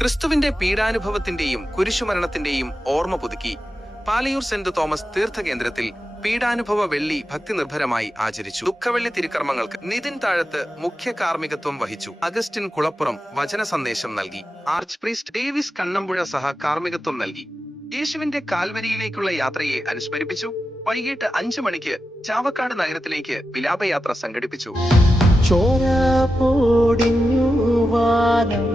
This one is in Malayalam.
ക്രിസ്തുവിന്റെ പീഡാനുഭവത്തിന്റെയും കുരിശുമരണത്തിന്റെയും ഓർമ്മ പുതുക്കി പാലയൂർ സെന്റ് തോമസ് തീർത്ഥകേന്ദ്രത്തിൽ പീഡാനുഭവ വെള്ളി ഭക്തിനിർഭരമായി ആചരിച്ചു. ദുഃഖവെള്ളി തിരുക്കർമ്മങ്ങൾക്ക് നിതിൻ താഴത്ത് മുഖ്യ കാർമ്മികത്വം വഹിച്ചു. അഗസ്റ്റിൻ കുളപ്പുറം വചന സന്ദേശം നൽകി. ആർച്ച് പ്രീസ്റ്റ് ഡേവിസ് കണ്ണമ്പുഴ സഹ കാർമ്മികത്വം നൽകി. യേശുവിന്റെ കാൽവരിയിലേക്കുള്ള യാത്രയെ അനുസ്മരിപ്പിച്ചു. വൈകിട്ട് 5 മണിക്ക് ചാവക്കാട് നഗരത്തിലേക്ക് വിലാപയാത്ര സംഘടിപ്പിച്ചു. ചോര പൊടിഞ്ഞു വാനം